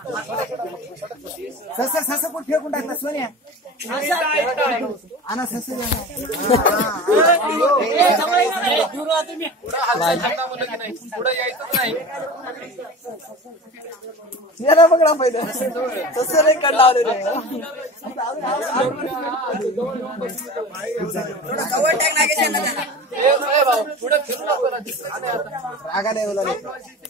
सस सस कोण टाकणार सोन्यासडा आना सस नाही तस आलेलं ओव्हरटेक पुढे फिर नाही रे